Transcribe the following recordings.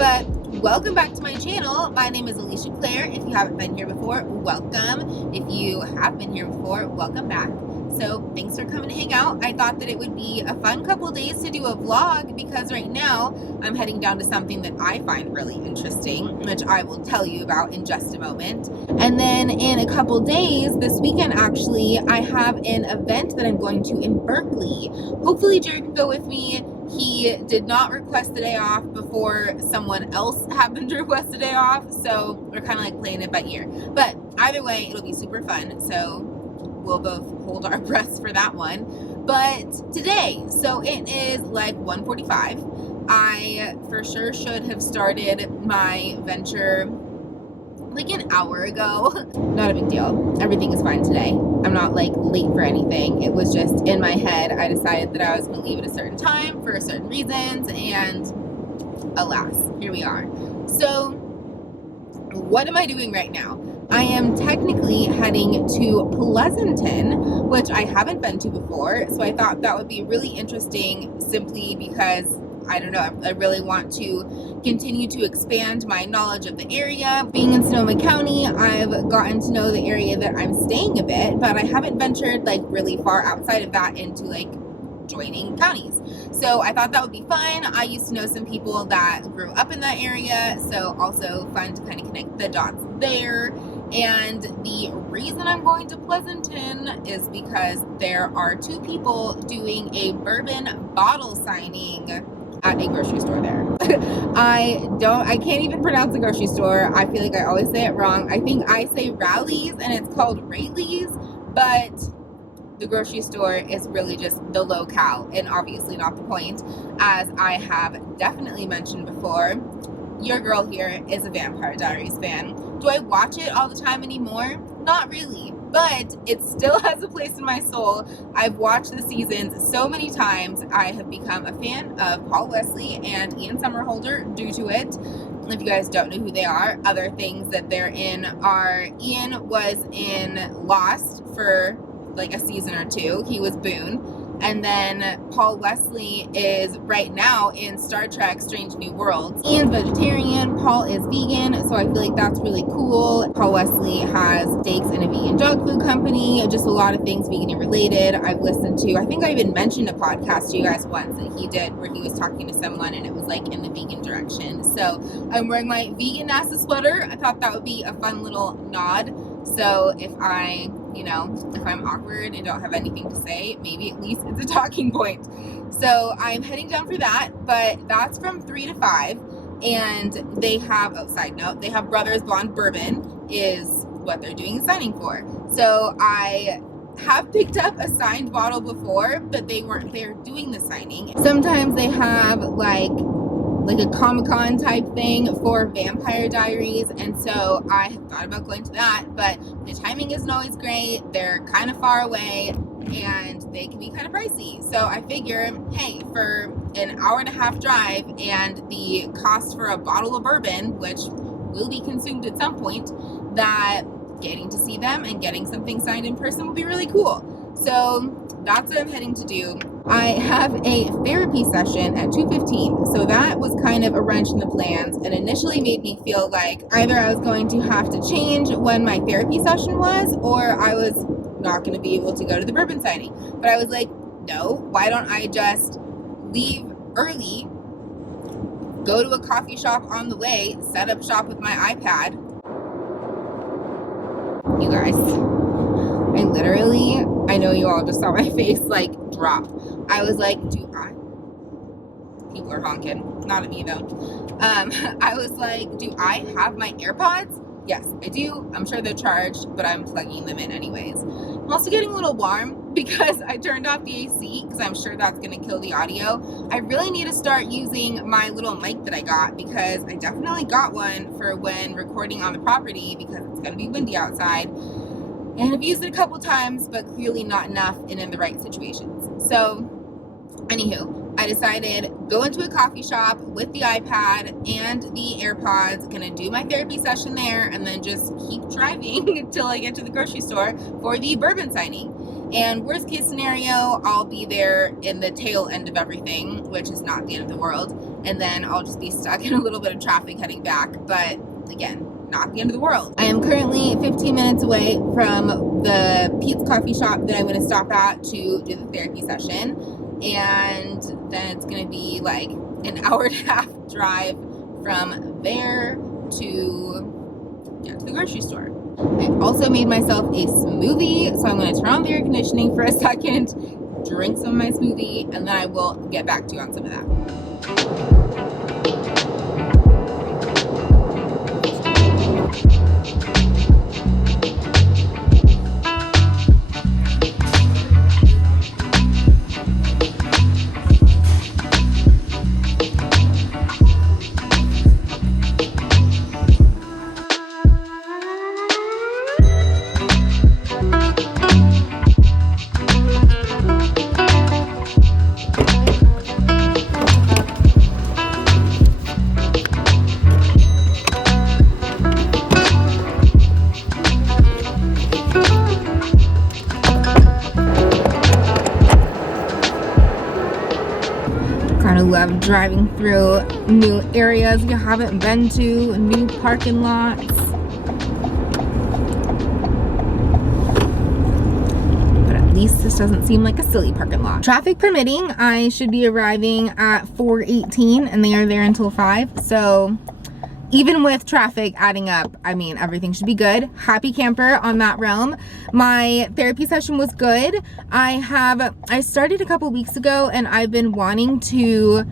but welcome back to my channel. My name is Alicia Claire. If you haven't been here before, welcome. If you have been here before, welcome back. So thanks for coming to hang out. I thought that it would be a fun couple days to do a vlog because right now I'm heading down to something that I find really interesting, which I will tell you about in just a moment. And then in a couple days, this weekend actually, I have an event that I'm going to in Berkeley. Hopefully Jared can go with me. He did not request the day off before someone else happened to request the day off, so we're kind of like playing it by ear. But either way, it'll be super fun, so we'll both hold our breaths for that one. But today, so it is like 1:45. I for sure should have started my venture like an hour ago. Not a big deal. Everything is fine today. I'm not like late for anything. It was just in my head. I decided that I was going to leave at a certain time for certain reasons, and alas, here we are. So what am I doing right now? I am technically heading to Pleasanton, which I haven't been to before. So I thought that would be really interesting simply because I don't know, I really want to continue to expand my knowledge of the area. Being in Sonoma County, I've gotten to know the area that I'm staying a bit, but I haven't ventured like really far outside of that into like joining counties. So I thought that would be fun. I used to know some people that grew up in that area, so also fun to kind of connect the dots there. And the reason I'm going to Pleasanton is because there are two people doing a bourbon bottle signing at a grocery store there. I can't even pronounce the grocery store. I feel like I always say it wrong. I think I say Rallies and it's called Rayleigh's, but the grocery store is really just the locale and obviously not the point. As I have definitely mentioned before, your girl here is a Vampire Diaries fan. Do I watch it all the time anymore? Not really, but it still has a place in my soul. I've watched the seasons so many times. I have become a fan of Paul Wesley and Ian Somerhalder due to it. If you guys don't know who they are, other things that they're in are Ian was in Lost for like a season or two. He was Boone. And then Paul Wesley is right now in Star Trek Strange New Worlds. Ian's vegetarian, Paul is vegan, so I feel like that's really cool. Paul Wesley has stakes in a vegan dog food company, just a lot of things vegan related. I've listened to, I think I even mentioned a podcast to you guys once that he did where he was talking to someone and it was like in the vegan direction. So I'm wearing my vegan NASA sweater. I thought that would be a fun little nod. So if I'm awkward and don't have anything to say, maybe at least it's a talking point. So I'm heading down for that, but that's from 3 to 5. And they have, side note, they have Brothers Blonde Bourbon is what they're doing a signing for. So I have picked up a signed bottle before, but they weren't there doing the signing. Sometimes they have like a Comic-Con type thing for Vampire Diaries, and so I have thought about going to that, but the timing isn't always great. They're kind of far away and they can be kind of pricey. So I figure, hey, for an hour and a half drive and the cost for a bottle of bourbon, which will be consumed at some point, that getting to see them and getting something signed in person will be really cool. So that's what I'm heading to do. I have a therapy session at 2:15, so that was kind of a wrench in the plans and initially made me feel like either I was going to have to change when my therapy session was, or I was not going to be able to go to the bourbon signing. But I was like, no, why don't I just leave early, go to a coffee shop on the way, set up shop with my iPad. You guys, I know you all just saw my face like drop. I was like, people are honking, not at me though. I was like, do I have my AirPods? Yes, I do. I'm sure they're charged, but I'm plugging them in anyways. I'm also getting a little warm because I turned off the AC because I'm sure that's going to kill the audio. I really need to start using my little mic that I got because I definitely got one for when recording on the property because it's going to be windy outside. And I've used it a couple times, but clearly not enough and in the right situations. So, anywho, I decided go into a coffee shop with the iPad and the AirPods, gonna do my therapy session there, and then just keep driving until I get to the grocery store for the bourbon signing. And worst case scenario, I'll be there in the tail end of everything, which is not the end of the world. and then I'll just be stuck in a little bit of traffic heading back. But again, not the end of the world. I am currently 15 minutes away from the Pete's coffee shop that I'm going to stop at to do the therapy session, and then it's going to be like an hour and a half drive from there to the grocery store. I also made myself a smoothie, so I'm going to turn on the air conditioning for a second, drink some of my smoothie, and then I will get back to you on some of that. Love driving through new areas you haven't been to, new parking lots. But at least this doesn't seem like a silly parking lot. Traffic permitting, I should be arriving at 4:18 and they are there until 5. So even with traffic adding up, I mean, everything should be good. Happy camper on that realm. My therapy session was good. I started a couple weeks ago and I've been wanting to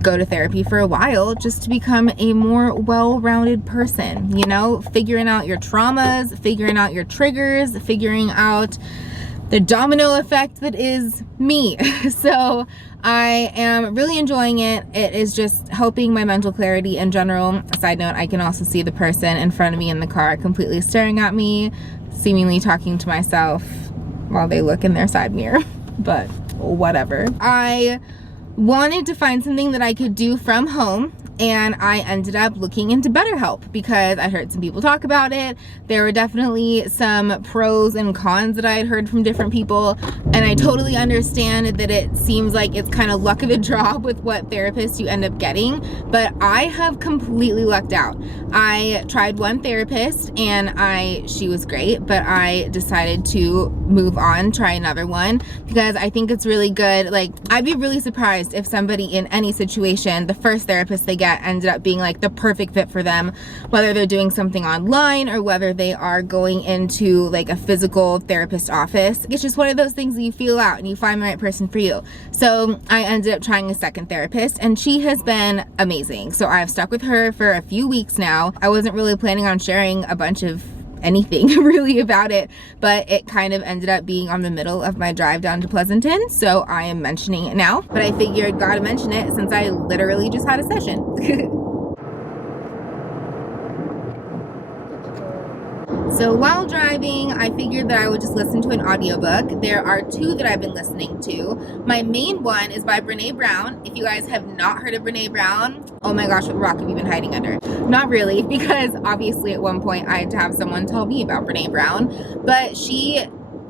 go to therapy for a while just to become a more well-rounded person, you know, figuring out your traumas, figuring out your triggers, figuring out the domino effect that is me. So I am really enjoying it. It is just helping my mental clarity in general. Side note, I can also see the person in front of me in the car completely staring at me, seemingly talking to myself while they look in their side mirror, but whatever. I wanted to find something that I could do from home, and I ended up looking into BetterHelp because I heard some people talk about it. There were definitely some pros and cons that I had heard from different people, and I totally understand that it seems like it's kind of luck of the draw with what therapist you end up getting, but I have completely lucked out. I tried one therapist and she was great, but I decided to move on, try another one, because I think it's really good. Like, I'd be really surprised if somebody in any situation, the first therapist they get ended up being like the perfect fit for them, whether they're doing something online or whether they are going into like a physical therapist office. It's just one of those things that you feel out and you find the right person for you. So I ended up trying a second therapist and she has been amazing. So I've stuck with her for a few weeks now. I wasn't really planning on sharing a bunch of anything really about it, but it kind of ended up being on the middle of my drive down to Pleasanton, so I am mentioning it now. But I figured gotta mention it since I literally just had a session. So while driving, I figured that I would just listen to an audiobook. There are two that I've been listening to. My main one is by Brene Brown. If you guys have not heard of Brene Brown, oh my gosh, what rock have you been hiding under? Not really, because obviously at one point I had to have someone tell me about Brene Brown. But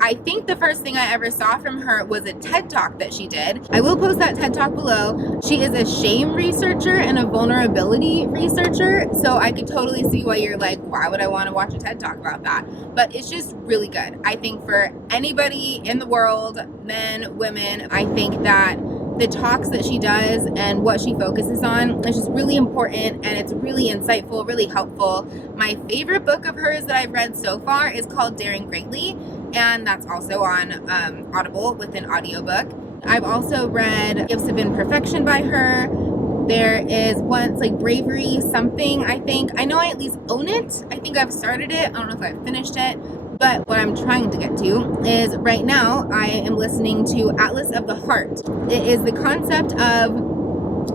I think the first thing I ever saw from her was a TED Talk that she did. I will post that TED Talk below. She is a shame researcher and a vulnerability researcher, so I could totally see why you're like, why would I want to watch a TED Talk about that? But it's just really good. I think for anybody in the world, men, women, I think that the talks that she does and what she focuses on is just really important, and it's really insightful, really helpful. My favorite book of hers that I've read so far is called Daring Greatly, and that's also on Audible with an audiobook. I've also read Gifts of Imperfection by her. There is one, it's like Bravery something, I think. I know I at least own it. I think I've started it. I don't know if I've finished it. But what I'm trying to get to is right now I am listening to Atlas of the Heart. It is the concept of,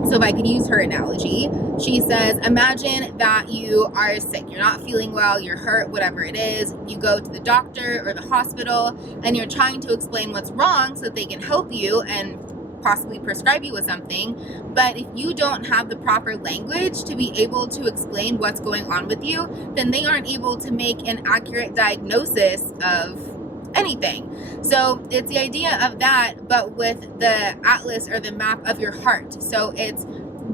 so if I could use her analogy, she says, imagine that you are sick, you're not feeling well, you're hurt, whatever it is. You go to the doctor or the hospital and you're trying to explain what's wrong so that they can help you and possibly prescribe you with something. But if you don't have the proper language to be able to explain what's going on with you, then they aren't able to make an accurate diagnosis of anything. So it's the idea of that, but with the atlas or the map of your heart. So it's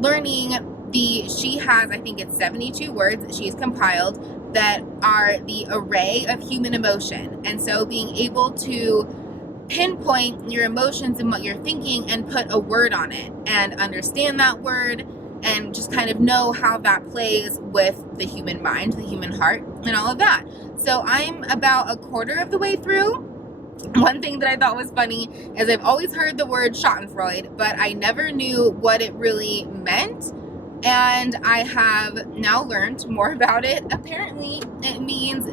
learning she has, I think it's 72 words that she's compiled that are the array of human emotion. And so being able to pinpoint your emotions and what you're thinking and put a word on it and understand that word and just kind of know how that plays with the human mind, the human heart, and all of that. So I'm about a quarter of the way through. One thing that I thought was funny is I've always heard the word Schadenfreude, but I never knew what it really meant. And I have now learned more about it. Apparently, it means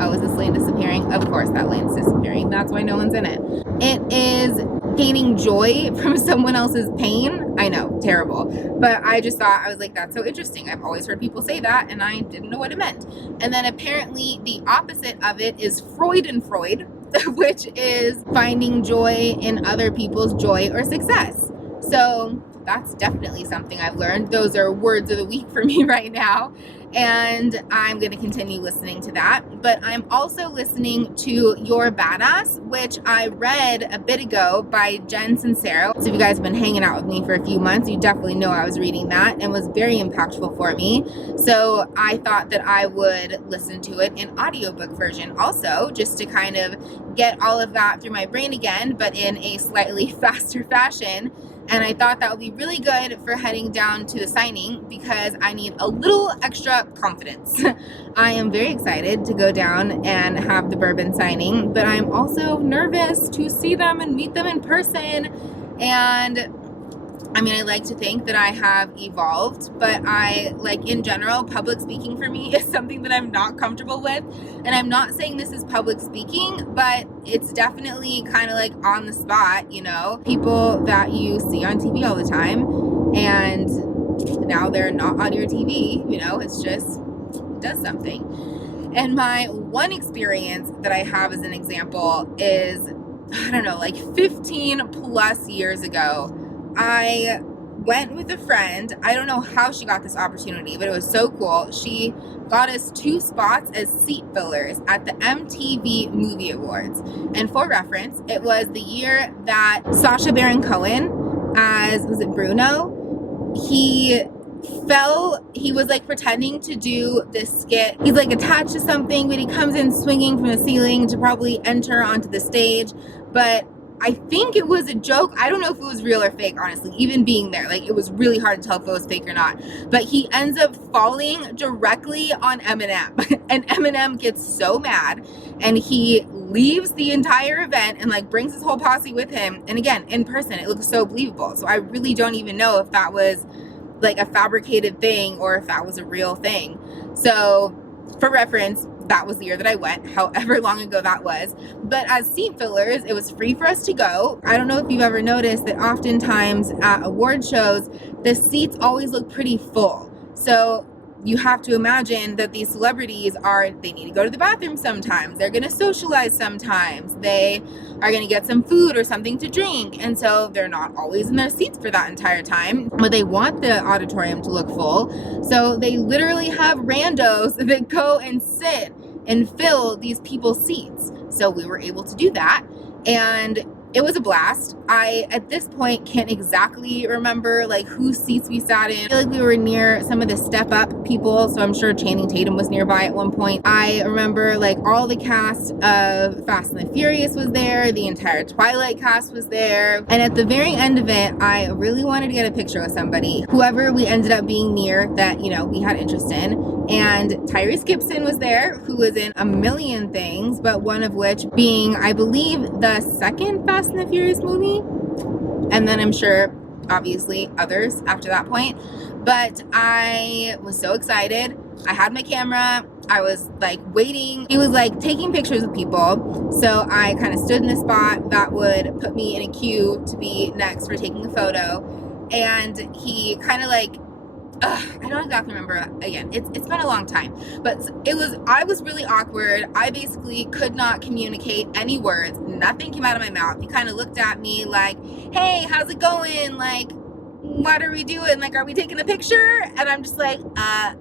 oh, is this lane disappearing? Of course that lane's disappearing. That's why no one's in it. It is gaining joy from someone else's pain. I know, terrible. But I just thought, I was like, that's so interesting. I've always heard people say that, and I didn't know what it meant. And then apparently the opposite of it is Freudenfreude, which is finding joy in other people's joy or success. So that's definitely something I've learned. Those are words of the week for me right now. And I'm going to continue listening to that. But I'm also listening to You're Badass, which I read a bit ago by Jen Sincero. So if you guys have been hanging out with me for a few months, you definitely know I was reading that and was very impactful for me. So I thought that I would listen to it in audiobook version also, just to kind of get all of that through my brain again, but in a slightly faster fashion. And I thought that would be really good for heading down to the signing because I need a little extra confidence. I am very excited to go down and have the bourbon signing, but I'm also nervous to see them and meet them in person. And I mean, I like to think that I have evolved, but in general, public speaking for me is something that I'm not comfortable with. And I'm not saying this is public speaking, but it's definitely kind of like on the spot, you know, people that you see on TV all the time, and now they're not on your TV, you know, it's just, it does something. And my one experience that I have as an example is, I don't know, like 15 plus years ago, I went with a friend. I don't know how she got this opportunity, but it was so cool. She got us 2 spots as seat fillers at the MTV Movie Awards. And for reference, it was the year that Sacha Baron Cohen, was it Bruno? He was like pretending to do this skit. He's like attached to something, but he comes in swinging from the ceiling to probably enter onto the stage. But I think it was a joke. I don't know if it was real or fake, honestly, even being there. Like, it was really hard to tell if it was fake or not. But he ends up falling directly on Eminem. And Eminem gets so mad. And he leaves the entire event and, like, brings his whole posse with him. And again, in person, it looks so believable. So I really don't even know if that was, like, a fabricated thing or if that was a real thing. So, for reference, that was the year that I went, however long ago that was. But as seat fillers, it was free for us to go. I don't know if you've ever noticed that oftentimes at award shows, the seats always look pretty full. So you have to imagine that these celebrities they need to go to the bathroom sometimes. They're going to socialize sometimes. They are going to get some food or something to drink. And so they're not always in their seats for that entire time, but they want the auditorium to look full. So they literally have randos that go and sit and fill these people's seats. So we were able to do that. And it was a blast. I, at this point, can't exactly remember like whose seats we sat in. I feel like we were near some of the Step Up people, so I'm sure Channing Tatum was nearby at one point. I remember like all the cast of Fast and the Furious was there, the entire Twilight cast was there, and at the very end of it, I really wanted to get a picture with somebody, whoever we ended up being near that, you know, we had interest in. And Tyrese Gibson was there, who was in a million things, but one of which being, I believe, the second Fast and the Furious movie. And then I'm sure, obviously, others after that point. But I was so excited. I had my camera. I was like waiting. He was like taking pictures of people. So I kind of stood in a spot that would put me in a queue to be next for taking a photo. And he kind of like, I don't exactly remember. Again, it's been a long time, but I was really awkward. I basically could not communicate any words. Nothing came out of my mouth. He kind of looked at me like, hey, how's it going? Like, what are we doing? Like, are we taking a picture? And I'm just like, I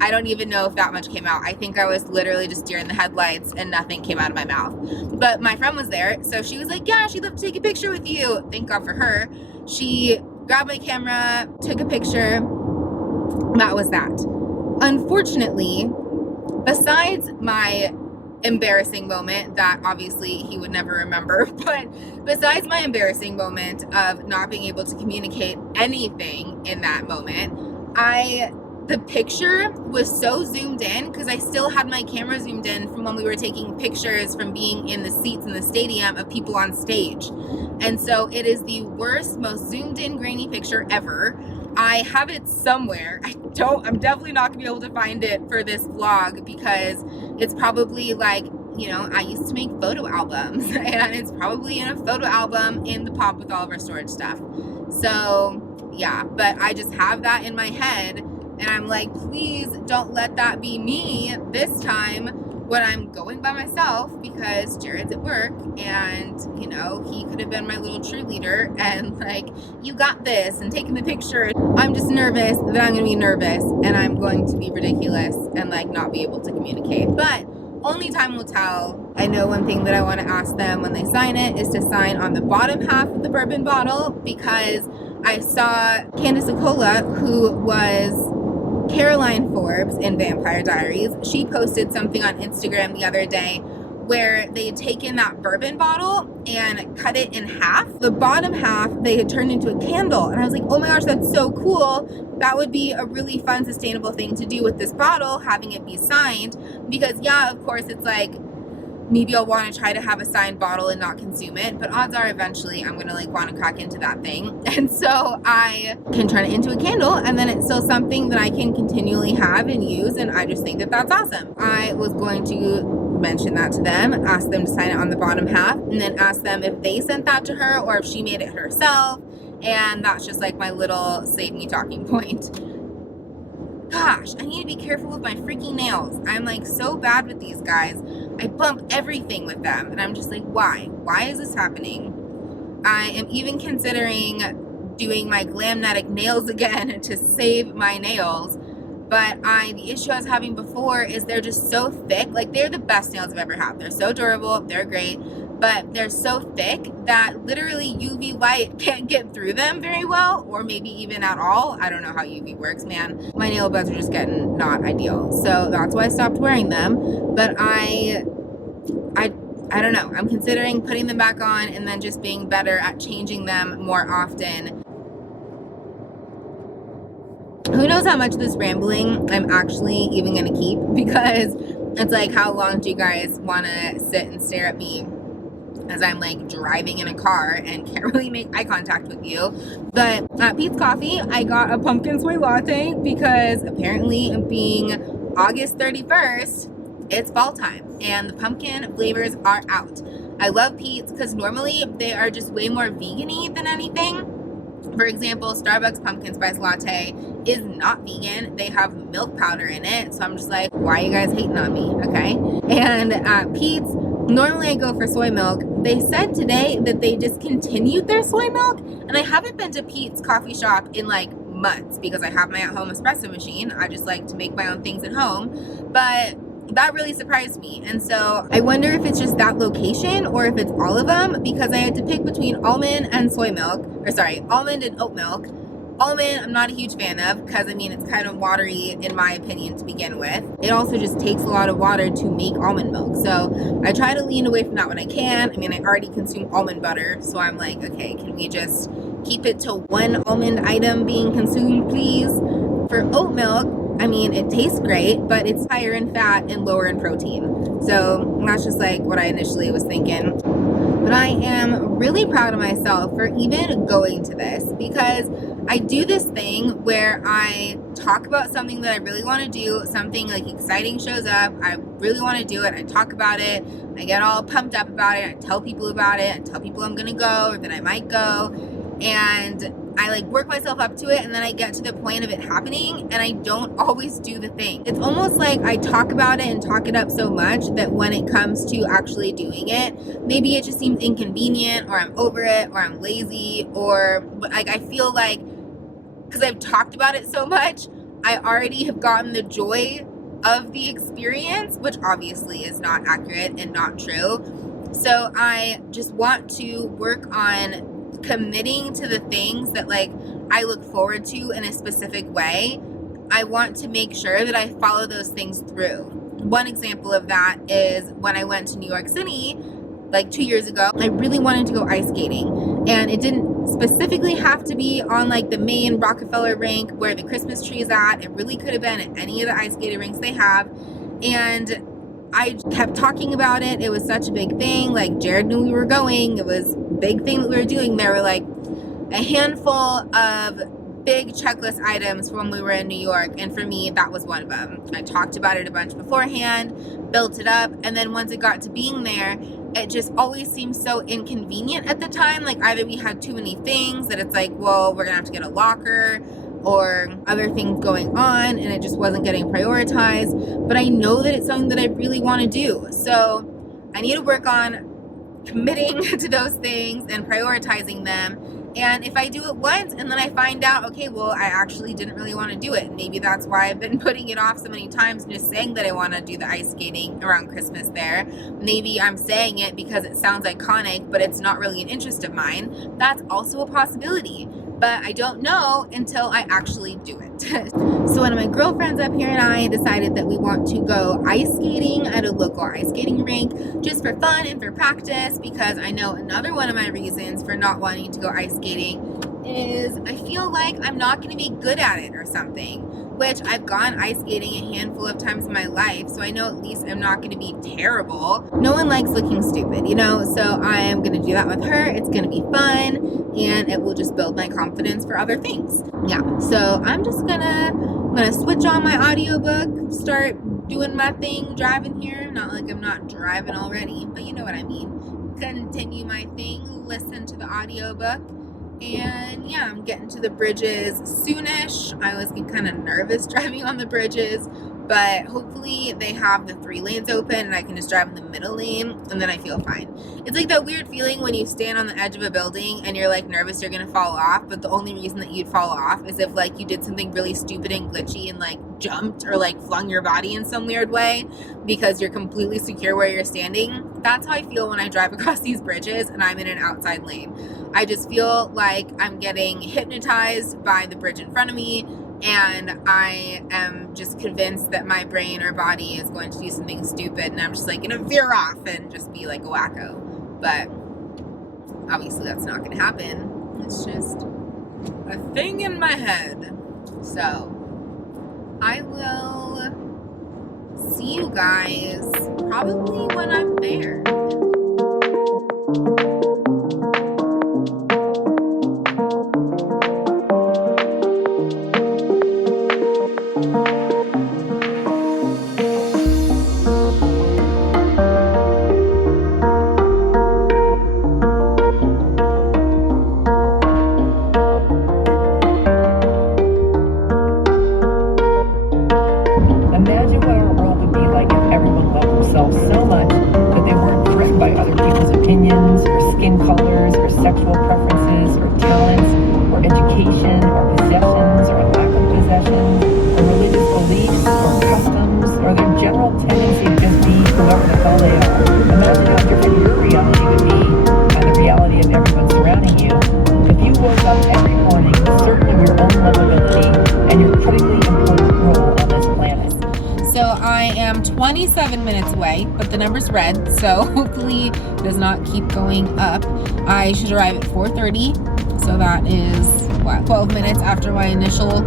don't even know if that much came out. I think I was literally just deer in the headlights and nothing came out of my mouth. But my friend was there, so she was like, yeah, she'd love to take a picture with you. Thank God for her. She grabbed my camera, took a picture. That was that. Unfortunately, besides my embarrassing moment that obviously he would never remember, but besides my embarrassing moment of not being able to communicate anything in that moment, the picture was so zoomed in because I still had my camera zoomed in from when we were taking pictures from being in the seats in the stadium of people on stage. And so it is the worst, most zoomed in grainy picture ever. I have it somewhere. I'm definitely not gonna be able to find it for this vlog because it's probably like, you know, I used to make photo albums and it's probably in a photo album in the pop with all of our storage stuff. So yeah, but I just have that in my head and I'm like, please don't let that be me this time when I'm going by myself because Jared's at work and, you know, he could have been my little cheerleader and like, you got this and taking the picture. I'm just nervous that I'm gonna be nervous and I'm going to be ridiculous and like not be able to communicate. But only time will tell. I know one thing that I want to ask them when they sign it is to sign on the bottom half of the bourbon bottle because I saw Candace Acola, who was Caroline Forbes in Vampire Diaries. She posted something on Instagram the other day where they had taken that bourbon bottle and cut it in half. The bottom half they had turned into a candle and I was like, oh my gosh, that's so cool. That would be a really fun, sustainable thing to do with this bottle, having it be signed, because yeah, of course it's like maybe I'll want to try to have a signed bottle and not consume it, but odds are eventually I'm gonna like want to crack into that thing. And so I can turn it into a candle and then it's still something that I can continually have and use, and I just think that that's awesome. I was going to mention that to them, ask them to sign it on the bottom half, and then ask them if they sent that to her or if she made it herself, and that's just like my little save me talking point. Gosh, I need to be careful with my freaking nails. I'm like so bad with these guys. I bump everything with them and I'm just like, why? Why is this happening? I am even considering doing my Glamnetic nails again to save my nails. But the issue I was having before is they're just so thick. Like they're the best nails I've ever had. They're so durable, they're great, but they're so thick that literally UV light can't get through them very well, or maybe even at all. I don't know how UV works, man. My nail beds are just getting not ideal. So that's why I stopped wearing them. But I don't know. I'm considering putting them back on and then just being better at changing them more often. Who knows how much of this rambling I'm actually even going to keep, because it's like, how long do you guys want to sit and stare at me as I'm like driving in a car and can't really make eye contact with you? But at Pete's Coffee, I got a pumpkin soy latte because apparently being August 31st, it's fall time and the pumpkin flavors are out. I love Pete's because normally they are just way more vegan-y than anything. For example, Starbucks pumpkin spice latte is not vegan. They have milk powder in it. So I'm just like, why are you guys hating on me? Okay. And at Pete's, normally I go for soy milk. They said today that they discontinued their soy milk. And I haven't been to Pete's coffee shop in like months because I have my at-home espresso machine. I just like to make my own things at home. But that really surprised me. And so I wonder if it's just that location or if it's all of them, because I had to pick between almond and soy milk, or sorry, almond and oat milk. Almond, I'm not a huge fan of because I mean, it's kind of watery in my opinion to begin with. It also just takes a lot of water to make almond milk. So I try to lean away from that when I can. I mean, I already consume almond butter. So I'm like, okay, can we just keep it to one almond item being consumed, please? For oat milk, I mean, it tastes great, but it's higher in fat and lower in protein. So that's just like what I initially was thinking. But I am really proud of myself for even going to this, because I do this thing where I talk about something that I really want to do, something like exciting shows up, I really want to do it, I talk about it, I get all pumped up about it, I tell people about it, I tell people I'm going to go or that I might go, and I like work myself up to it, and then I get to the point of it happening and I don't always do the thing. It's almost like I talk about it and talk it up so much that when it comes to actually doing it, maybe it just seems inconvenient, or I'm over it, or I'm lazy, or like I feel like because I've talked about it so much, I already have gotten the joy of the experience, which obviously is not accurate and not true. So I just want to work on committing to the things that like I look forward to in a specific way, I want to make sure that I follow those things through. One example of that is when I went to New York City like 2 years ago. I really wanted to go ice skating, and it didn't specifically have to be on like the main Rockefeller rink where the Christmas tree is at. It really could have been at any of the ice skating rinks they have, and I kept talking about it. It was such a big thing. Like, Jared knew we were going. It was a big thing that we were doing. There were like a handful of big checklist items from when we were in New York, and for me that was one of them. I talked about it a bunch beforehand, built it up, and then once it got to being there, it just always seemed so inconvenient at the time. Like, either we had too many things that it's like, well, we're gonna have to get a locker, or other things going on, and it just wasn't getting prioritized. But I know that it's something that I really want to do, so I need to work on committing to those things and prioritizing them. And if I do it once and then I find out, okay, well, I actually didn't really want to do it, maybe that's why I've been putting it off so many times, just saying that I want to do the ice skating around Christmas there. Maybe I'm saying it because it sounds iconic, but it's not really an interest of mine. That's also a possibility, but I don't know until I actually do it. So one of my girlfriends up here and I decided that we want to go ice skating at a local ice skating rink, just for fun and for practice, because I know another one of my reasons for not wanting to go ice skating is I feel like I'm not going to be good at it or something, which I've gone ice skating a handful of times in my life, so I know at least I'm not going to be terrible. No one likes looking stupid, you know, so I am going to do that with her. It's going to be fun, and it will just build my confidence for other things. Yeah, so I'm just gonna switch on my audiobook, start doing my thing, driving here. Not like I'm not driving already, but you know what I mean. Continue my thing, listen to the audiobook. And yeah, I'm getting to the bridges soonish. I always get kind of nervous driving on the bridges, but hopefully they have the 3 lanes open and I can just drive in the middle lane, and then I feel fine. It's like that weird feeling when you stand on the edge of a building and you're like nervous you're gonna fall off, but the only reason that you'd fall off is if like you did something really stupid and glitchy and like jumped or like flung your body in some weird way because you're completely secure where you're standing. That's how I feel when I drive across these bridges and I'm in an outside lane. I just feel like I'm getting hypnotized by the bridge in front of me, and I am just convinced that my brain or body is going to do something stupid, and I'm just like gonna veer off and just be like a wacko. But obviously that's not gonna happen. It's just a thing in my head. So I will see you guys probably when I'm there. Imagine what our world would be like if everyone loved themselves so much that they weren't threatened by other people's opinions, or skin colors, or sexual preferences, or talents, or education, or possessions, or lack of possessions, or religious beliefs, or customs, or their general tendency to just be whoever the hell they are. Imagine how different your reality would be and the reality of everyone surrounding you if you woke up every morning certain of your own lovability and your critically important role on this planet. So I am 27 minutes away, but the number's red, so hopefully it does not keep going up. I should arrive at 4:30, so that is, 12 minutes after my initial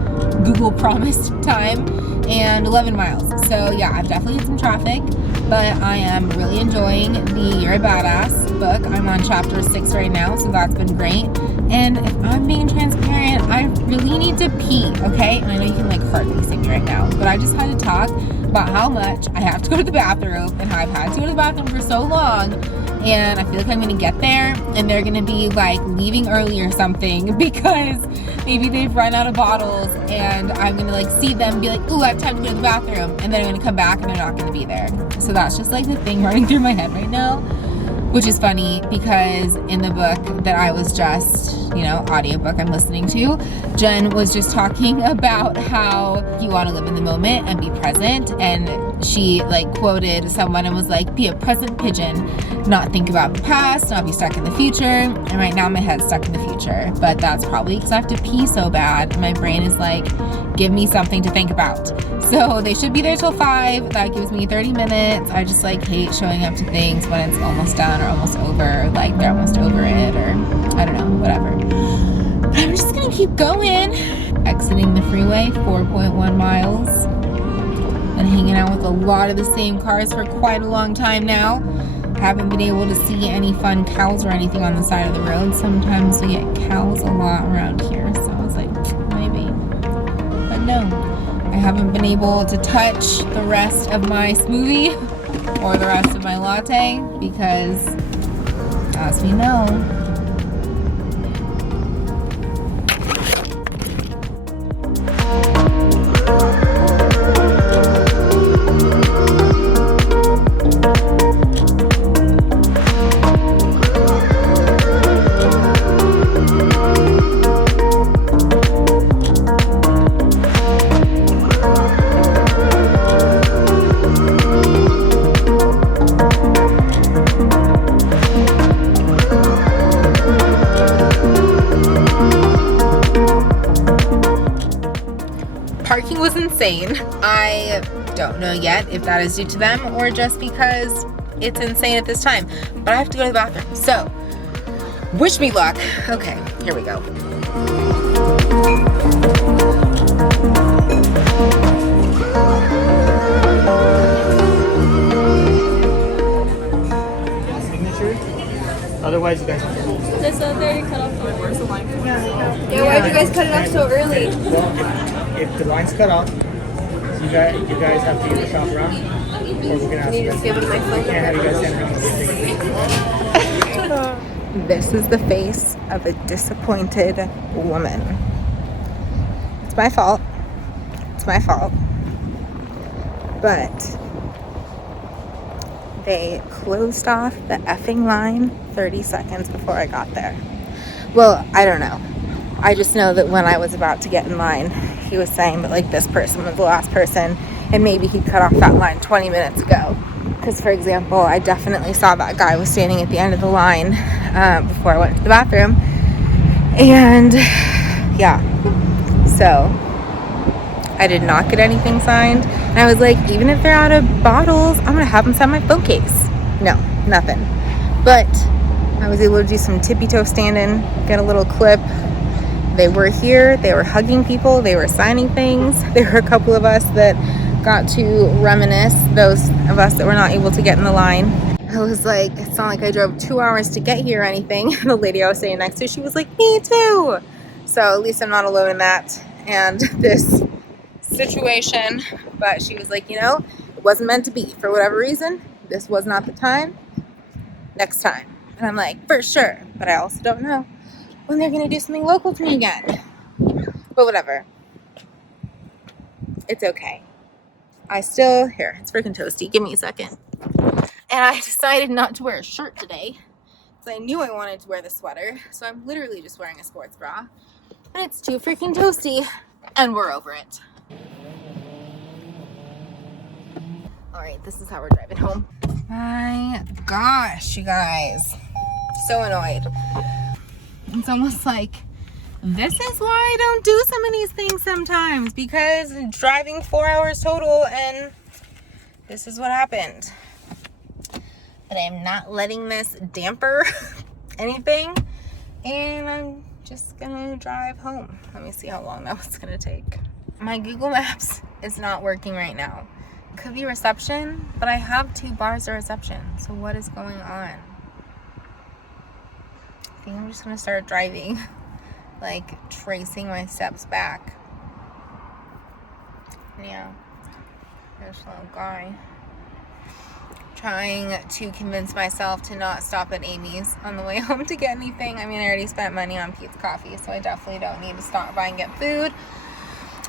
Google promised time, and 11 miles. So yeah, I've definitely hit some traffic, but I am really enjoying the You're a Badass book. I'm on chapter 6 right now, so that's been great. And if I'm being transparent, I really need to pee, okay? And I know you can like hardly see me right now, but I just had to talk about how much I have to go to the bathroom and how I've had to go to the bathroom for so long. And I feel like I'm gonna get there and they're gonna be like leaving early or something because maybe they've run out of bottles, and I'm gonna like see them and be like, ooh, I have time to go to the bathroom, and then I'm gonna come back and they're not gonna be there. So that's just like the thing running through my head right now. Which is funny because in the book that I was just, audiobook I'm listening to, Jen was just talking about how you want to live in the moment and be present. And she quoted someone and was like, be a present pigeon, not think about the past, not be stuck in the future. And right now my head's stuck in the future, but that's probably because I have to pee so bad. And my brain is like, give me something to think about. So they should be there till 5. That gives me 30 minutes. I just hate showing up to things when it's almost done or almost over, they're almost over it, or I don't know, whatever. But I'm just gonna keep going. Exiting the freeway, 4.1 miles. Been hanging out with a lot of the same cars for quite a long time now. Haven't been able to see any fun cows or anything on the side of the road. Sometimes we get cows a lot around here, so I was like, maybe. But no, I haven't been able to touch the rest of my smoothie or the rest of my latte because, as we know, parking was insane. I don't know yet if that is due to them or just because it's insane at this time. But I have to go to the bathroom. So, wish me luck. Okay, here we go. Signature. Otherwise, you guys can go. They said they cut off the where's the line? Yeah, why'd you guys cut it off so early? Well, if the line's cut off, you guys have to either shop around, or we're gonna ask you guys. Give him my phone Can't have you guys send around. This is the face of a disappointed woman. It's my fault. It's my fault. But they closed off the effing line 30 seconds before I got there. Well, I don't know. I just know that when I was about to get in line, he was saying that this person was the last person and maybe he cut off that line 20 minutes ago. Because, for example, I definitely saw that guy was standing at the end of the line before I went to the bathroom. And, yeah. So, I did not get anything signed. And I was like, even if they're out of bottles, I'm going to have them sign my phone case. No, nothing. But I was able to do some tippy-toe standing, get a little clip. They were here. They were hugging people. They were signing things. There were a couple of us that got to reminisce, those of us that were not able to get in the line. I was like, it's not like I drove 2 hours to get here or anything. The lady I was sitting next to, she was like, me too. So at least I'm not alone in that and this situation. But she was like, it wasn't meant to be. For whatever reason, this was not the time. Next time. And I'm like, for sure. But I also don't know when they're going to do something local to me again. But whatever. It's okay. Here, it's freaking toasty. Give me a second. And I decided not to wear a shirt today because I knew I wanted to wear the sweater. So I'm literally just wearing a sports bra. And it's too freaking toasty. And we're over it. Alright, this is how we're driving home. My gosh, you guys. So annoyed. It's almost like this is why I don't do some of these things sometimes, because I'm driving 4 hours total and this is what happened. But I'm not letting this damper anything, and I'm just gonna drive home. Let me see how long that was gonna take. My Google Maps is not working right now. Could be reception, but I have 2 bars of reception, so what is going on? I think I'm just gonna start driving, tracing my steps back. Yeah, there's a little guy. Trying to convince myself to not stop at Amy's on the way home to get anything. I mean, I already spent money on Pete's coffee, so I definitely don't need to stop by and get food.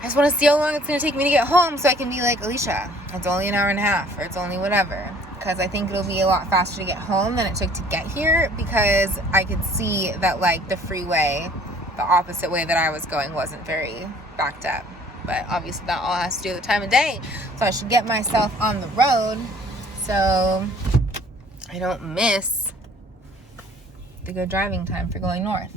I just want to see how long it's going to take me to get home so I can be like, Alicia, it's only an hour and a half, or it's only whatever. Because I think it'll be a lot faster to get home than it took to get here, because I could see that, like, the freeway, the opposite way that I was going, wasn't very backed up. But obviously that all has to do with the time of day. So I should get myself on the road so I don't miss the good driving time for going north.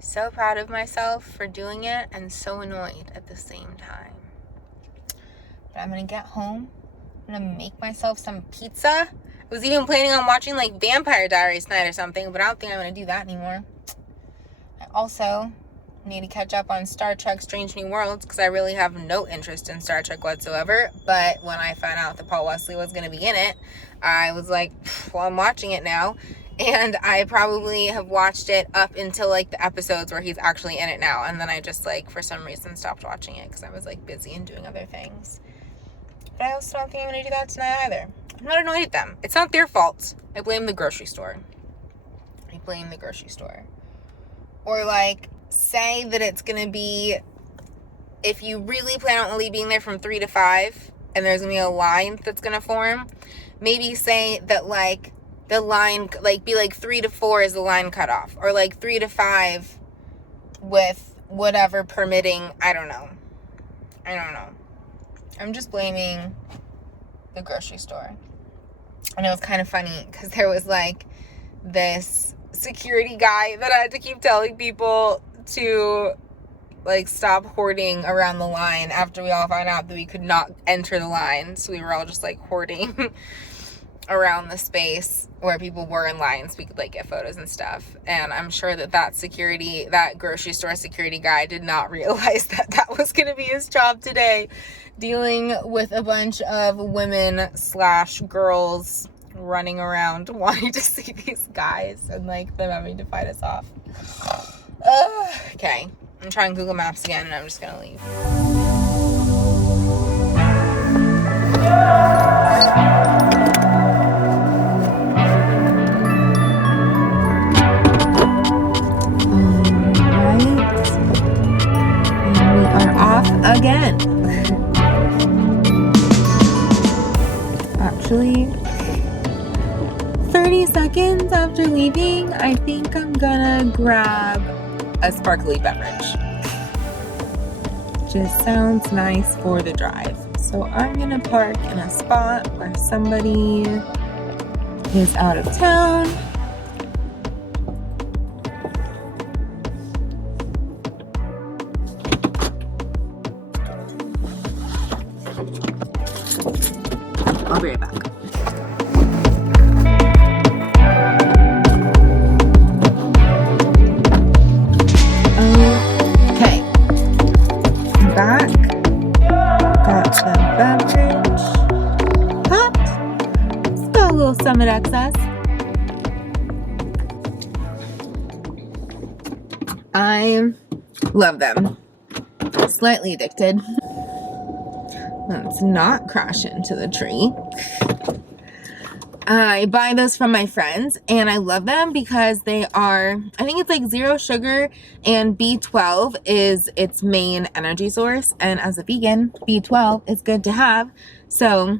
So proud of myself for doing it and so annoyed at the same time. But I'm gonna get home. I'm gonna make myself some pizza. I was even planning on watching like Vampire Diaries tonight or something, but I don't think I'm gonna do that anymore. I also need to catch up on Star Trek Strange New Worlds because I really have no interest in Star Trek whatsoever. But when I found out that Paul Wesley was gonna be in it, I was like, well, I'm watching it now. And I probably have watched it up until like the episodes where he's actually in it now. And then I just like, for some reason, stopped watching it because I was like busy and doing other things. But I also don't think I'm going to do that tonight either. I'm not annoyed at them. It's not their fault. I blame the grocery store. Or like, say that it's going to be, if you really plan on only being there from 3 to 5 and there's going to be a line that's going to form, maybe say that like, the line, like, be like 3 to 4 is the line cutoff, or like 3 to 5 with whatever permitting. I don't know. I'm just blaming the grocery store. And it was kind of funny because there was like this security guy that I had to keep telling people to like stop hoarding around the line after we all found out that we could not enter the line. So we were all just like hoarding around the space where people were in lines. We could like get photos and stuff. And I'm sure that grocery store security guy did not realize that was going to be his job today, dealing with a bunch of women / girls running around wanting to see these guys and like them having to fight us off. Okay, I'm trying Google Maps again and I'm just gonna leave. Again. Actually, 30 seconds after leaving, I think I'm gonna grab a sparkly beverage. Just sounds nice for the drive. So I'm gonna park in a spot where somebody is out of town. I'll be right back. Okay. I'm back. Got the beverage. Popped. Still a little Summit excess. I love them. Slightly addicted. Let's not crash into the tree. I buy those from my friends and I love them because they are, I think it's like 0 sugar, and B12 is its main energy source. And as a vegan, B12 is good to have. So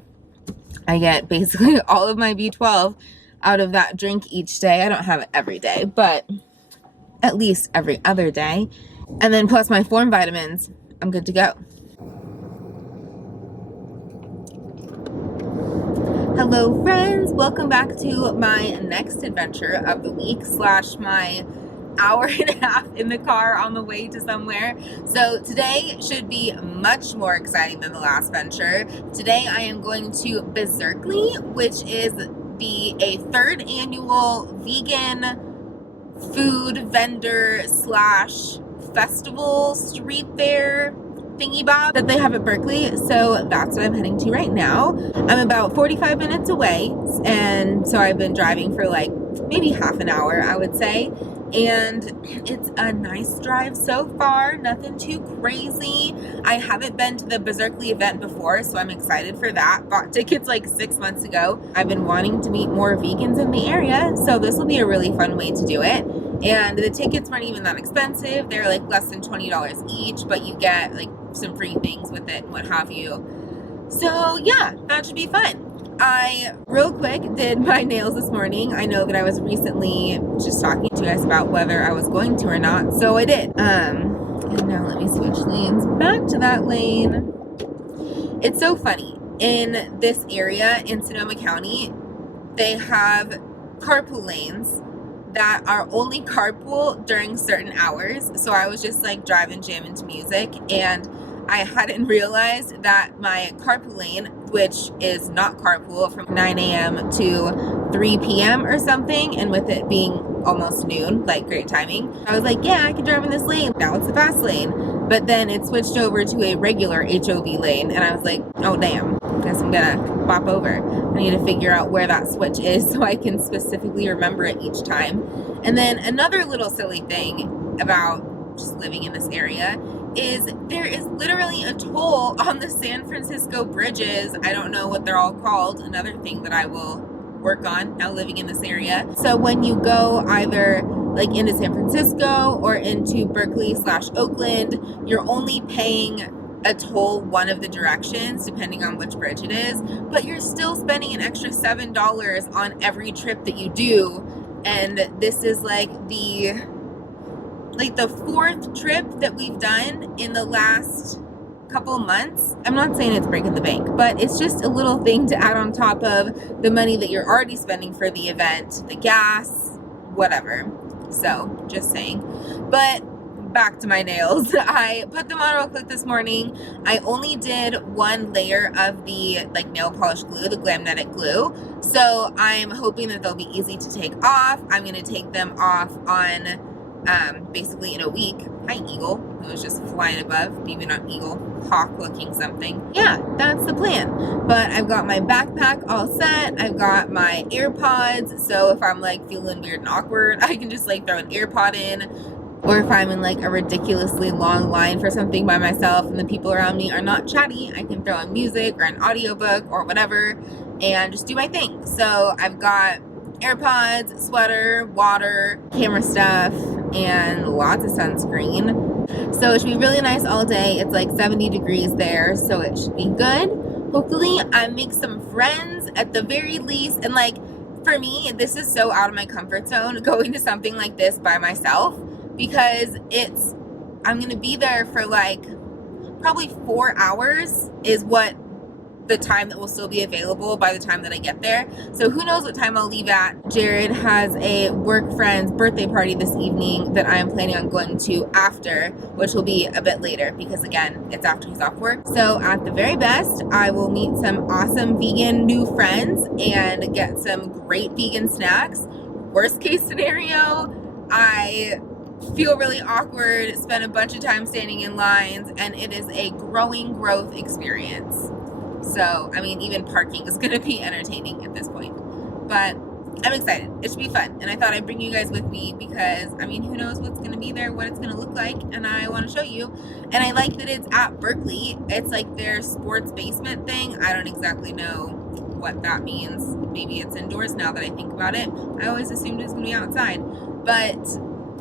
I get basically all of my B12 out of that drink each day. I don't have it every day, but at least every other day. And then plus my Form vitamins, I'm good to go. Hello friends, welcome back to my next adventure of the week / my hour and a half in the car on the way to somewhere. So today should be much more exciting than the last venture. Today I am going to Berserkly, which is a 3rd annual vegan food vendor / festival street fair thingy bob that they have at Berkeley. So that's what I'm heading to right now. I'm about 45 minutes away, and so I've been driving for like maybe half an hour, I would say, and it's a nice drive so far. Nothing too crazy. I haven't been to the Berserkly event before, so I'm excited for that. Bought tickets like 6 months ago. I've been wanting to meet more vegans in the area, so this will be a really fun way to do it. And the tickets weren't even that expensive. They're like less than $20 each, but you get like some free things with it and what have you. So yeah, that should be fun. I real quick did my nails this morning. I know that I was recently just talking to you guys about whether I was going to or not, so I did. And now let me switch lanes back to that lane. It's so funny. In this area in Sonoma County, they have carpool lanes that are only carpool during certain hours. So I was just like driving, jamming to music, and I hadn't realized that my carpool lane, which is not carpool, from 9 a.m. to 3 p.m. or something, and with it being almost noon, like great timing, I was like, yeah, I can drive in this lane. Now it's a fast lane. But then it switched over to a regular HOV lane, and I was like, oh damn, guess I'm gonna bop over. I need to figure out where that switch is so I can specifically remember it each time. And then another little silly thing about just living in this area is there is literally a toll on the San Francisco bridges. I don't know what they're all called. Another thing that I will work on now living in this area. So when you go either like into San Francisco or into Berkeley/Oakland, you're only paying a toll one of the directions depending on which bridge it is, but you're still spending an extra $7 on every trip that you do. And this is like the fourth trip that we've done in the last couple months. I'm not saying it's breaking the bank, but it's just a little thing to add on top of the money that you're already spending for the event, the gas, whatever. So just saying. But back to my nails. I put them on real quick this morning. I only did one layer of the like nail polish glue, the Glamnetic glue. So I'm hoping that they'll be easy to take off. I'm going to take them off on basically in a week. Hi, eagle, who was just flying above. Maybe not eagle, hawk looking something. Yeah, that's the plan. But I've got my backpack all set. I've got my AirPods. So if I'm like feeling weird and awkward, I can just like throw an AirPod in. Or if I'm in like a ridiculously long line for something by myself and the people around me are not chatty, I can throw on music or an audiobook or whatever and just do my thing. So I've got AirPods, sweater, water, camera stuff, and lots of sunscreen. So it should be really nice all day. It's like 70 degrees there, so it should be good. Hopefully I make some friends at the very least. And like for me, this is so out of my comfort zone going to something like this by myself, because I'm going to be there for like probably 4 hours is what the time that will still be available by the time that I get there. So who knows what time I'll leave at. Jared has a work friend's birthday party this evening that I am planning on going to after, which will be a bit later because again, it's after he's off work. So at the very best, I will meet some awesome vegan new friends and get some great vegan snacks. Worst case scenario, I feel really awkward, spend a bunch of time standing in lines, and it is a growth experience. So, I mean, even parking is going to be entertaining at this point. But I'm excited. It should be fun. And I thought I'd bring you guys with me because, I mean, who knows what's going to be there, what it's going to look like, and I want to show you. And I like that it's at Berkeley. It's like their sports basement thing. I don't exactly know what that means. Maybe it's indoors now that I think about it. I always assumed it was going to be outside. But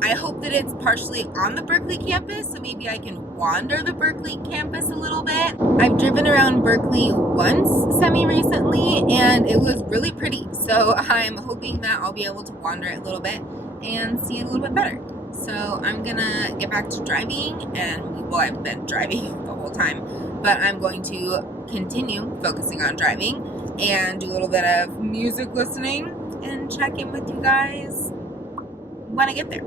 I hope that it's partially on the Berkeley campus, so maybe I can wander the Berkeley campus a little bit. I've driven around Berkeley once semi-recently, and it was really pretty. So I'm hoping that I'll be able to wander it a little bit and see it a little bit better. So I'm gonna get back to driving, and well, I've been driving the whole time, but I'm going to continue focusing on driving and do a little bit of music listening and check in with you guys when I get there.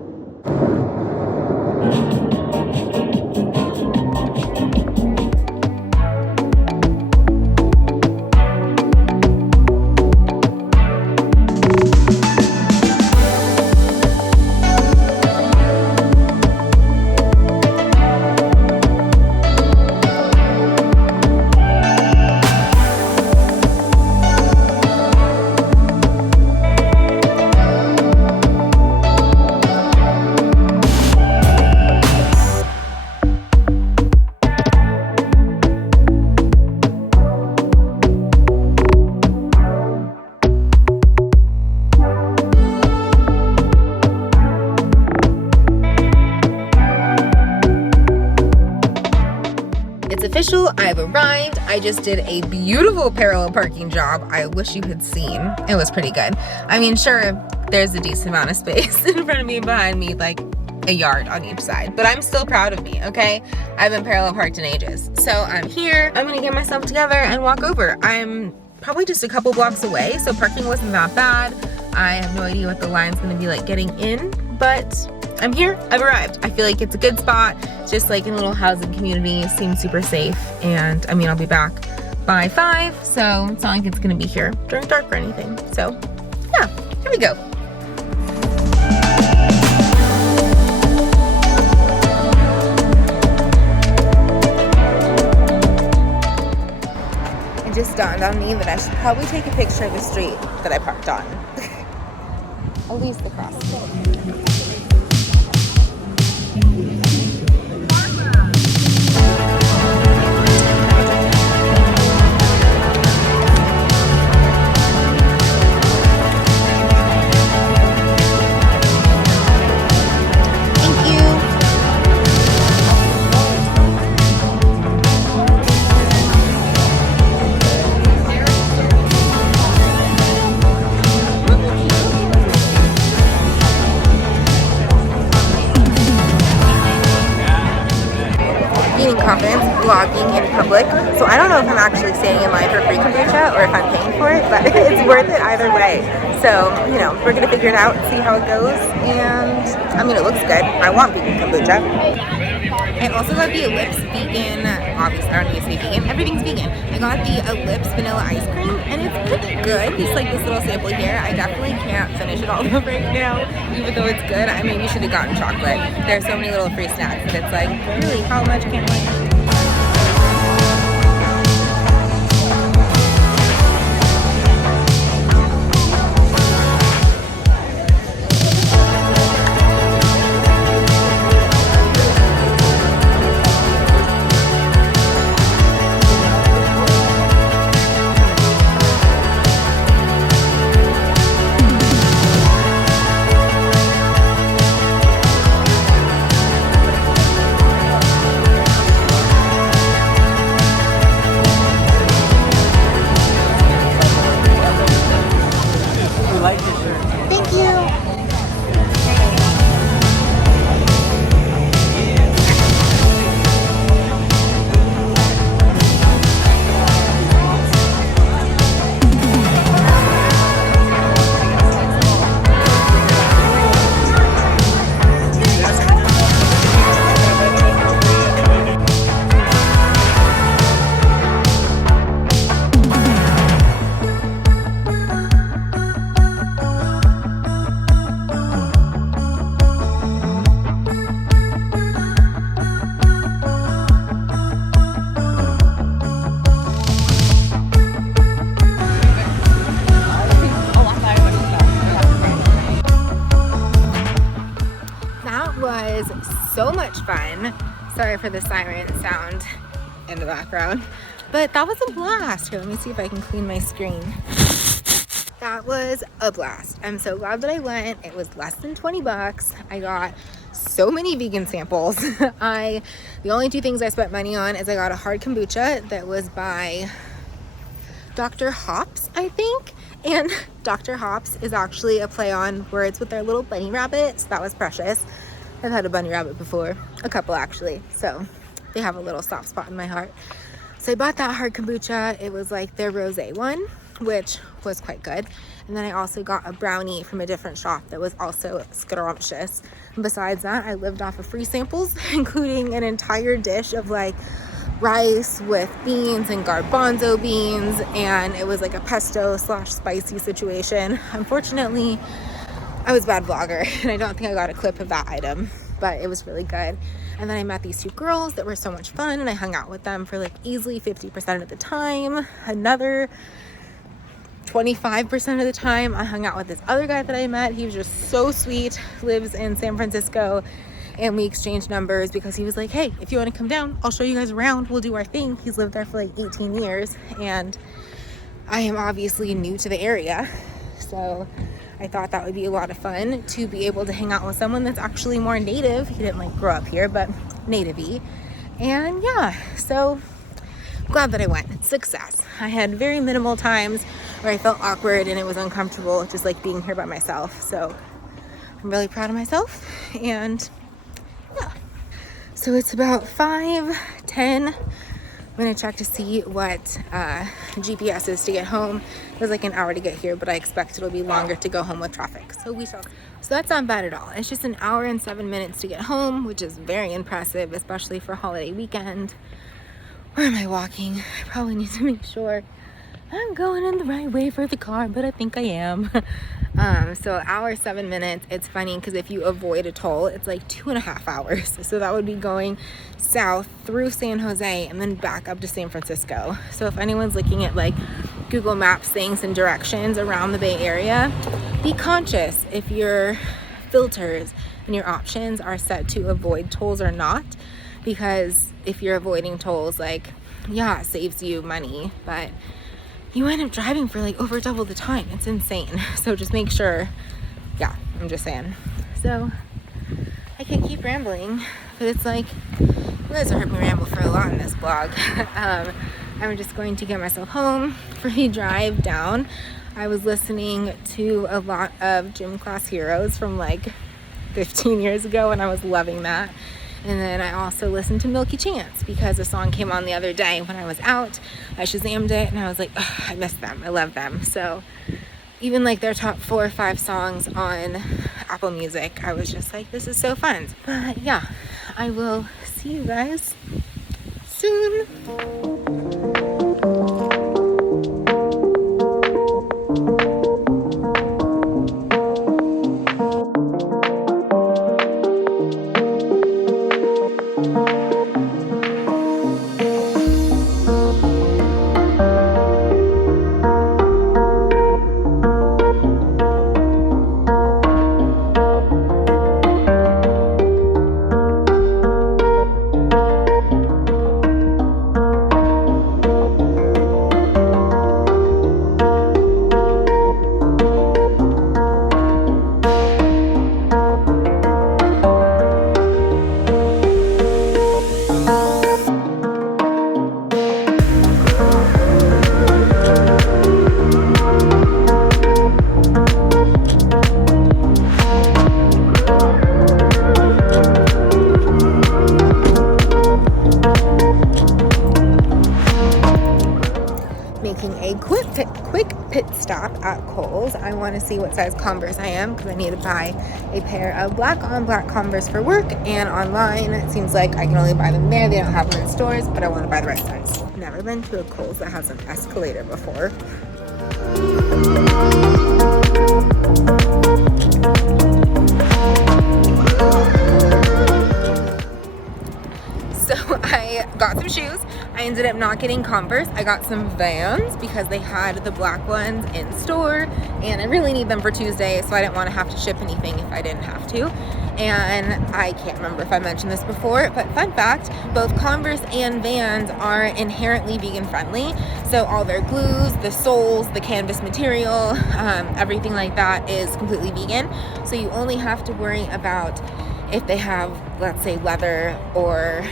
official. I've arrived. I just did a beautiful parallel parking job. I wish you had seen. It was pretty good. I mean, sure, there's a decent amount of space in front of me and behind me, like a yard on each side, but I'm still proud of me, okay? I haven't parallel parked in ages. So I'm here. I'm gonna get myself together and walk over. I'm probably just a couple blocks away, so parking wasn't that bad. I have no idea what the line's gonna be like getting in, but I'm here. I've arrived. I feel like it's a good spot, just like in a little housing community. Seems super safe, and I mean, I'll be back by 5, so it's not like it's gonna be here during dark or anything. So yeah, here we go. It just dawned on me that I should probably take a picture of the street that I parked on. At least the crosswalk. Confidence vlogging in public, so I don't know if I'm actually staying in line for free kombucha or if I'm paying for it, but it's worth it either way. So, you know, we're gonna figure it out, see how it goes, and I mean, it looks good. I want vegan kombucha. I also got the Ellipse vegan, obviously I don't need to say vegan, everything's vegan. I got the Ellipse vanilla ice cream, and it's pretty good. It's like this little sample here. I definitely can't finish it all up right now, even though it's good. I mean, you should have gotten chocolate. There's so many little free snacks that it's like, really, how much can I? So much fun. Sorry for the siren sound in the background, but that was a blast. Here, let me see if I can clean my screen. That was a blast. I'm so glad that I went. It was less than 20 bucks. I got so many vegan samples. The only two things I spent money on is I got a hard kombucha that was by Dr. Hops, I think. And Dr. Hops is actually a play on words with their little bunny rabbit, so that was precious. I've had a bunny rabbit before, a couple actually, so they have a little soft spot in my heart. So I bought that hard kombucha. It was like their rosé one, which was quite good. And then I also got a brownie from a different shop that was also scrumptious. And besides that, I lived off of free samples, including an entire dish of like rice with beans and garbanzo beans, and it was like a pesto / spicy situation. Unfortunately, I was a bad vlogger and I don't think I got a clip of that item, but it was really good. And then I met these two girls that were so much fun, and I hung out with them for like easily 50% of the time. Another 25% of the time I hung out with this other guy that I met. He was just so sweet, lives in San Francisco, and we exchanged numbers because he was like, hey, if you want to come down, I'll show you guys around, we'll do our thing. He's lived there for like 18 years, and I am obviously new to the area, so I thought that would be a lot of fun to be able to hang out with someone that's actually more native. He didn't like grow up here, but native-y. And yeah, so glad that I went. Success. I had very minimal times where I felt awkward and it was uncomfortable, just like being here by myself. So I'm really proud of myself. And yeah, so it's about 5:10. I'm gonna check to see what GPS is to get home. It was like an hour to get here, but I expect it'll be longer to go home with traffic. So we shall see. So that's not bad at all. It's just an hour and 7 minutes to get home, which is very impressive, especially for holiday weekend. Where am I walking? I probably need to make sure I'm going in the right way for the car, but I think I am. So hour, 7 minutes. It's funny because if you avoid a toll, it's like 2.5 hours. So that would be going south through San Jose and then back up to San Francisco. So if anyone's looking at like Google Maps things and directions around the Bay Area, be conscious if your filters and your options are set to avoid tolls or not, because if you're avoiding tolls, like, yeah, it saves you money, but you end up driving for like over double the time. It's insane. So just make sure. Yeah, I'm just saying. So I could keep rambling, but it's like, you guys have heard me ramble for a lot in this vlog. I'm just going to get myself home for the drive down. I was listening to a lot of Gym Class Heroes from like 15 years ago, and I was loving that. And then I also listened to Milky Chance because a song came on the other day when I was out. I Shazammed it and I was like, oh, I miss them. I love them. So even like their top 4 or 5 songs on Apple Music, I was just like, this is so fun. But yeah, I will see you guys soon. Quick pit stop at Kohl's. I want to see what size Converse I am because I need to buy a pair of black on black Converse for work and online. It seems like I can only buy them there. They don't have them in stores, but I want to buy the right size. Never been to a Kohl's that has an escalator before. So I got some shoes. I ended up not getting Converse. I got some Vans because they had the black ones in store and I really need them for Tuesday, so I didn't want to have to ship anything if I didn't have to. And I can't remember if I mentioned this before, but fun fact, both Converse and Vans are inherently vegan friendly. So all their glues, the soles, the canvas material, everything like that is completely vegan. So you only have to worry about if they have, let's say, leather or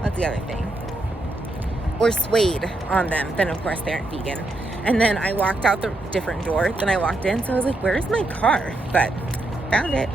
what's the other thing? Or suede on them, then of course they aren't vegan. And then I walked out the different door than I walked in, so I was like, where's my car? But found it.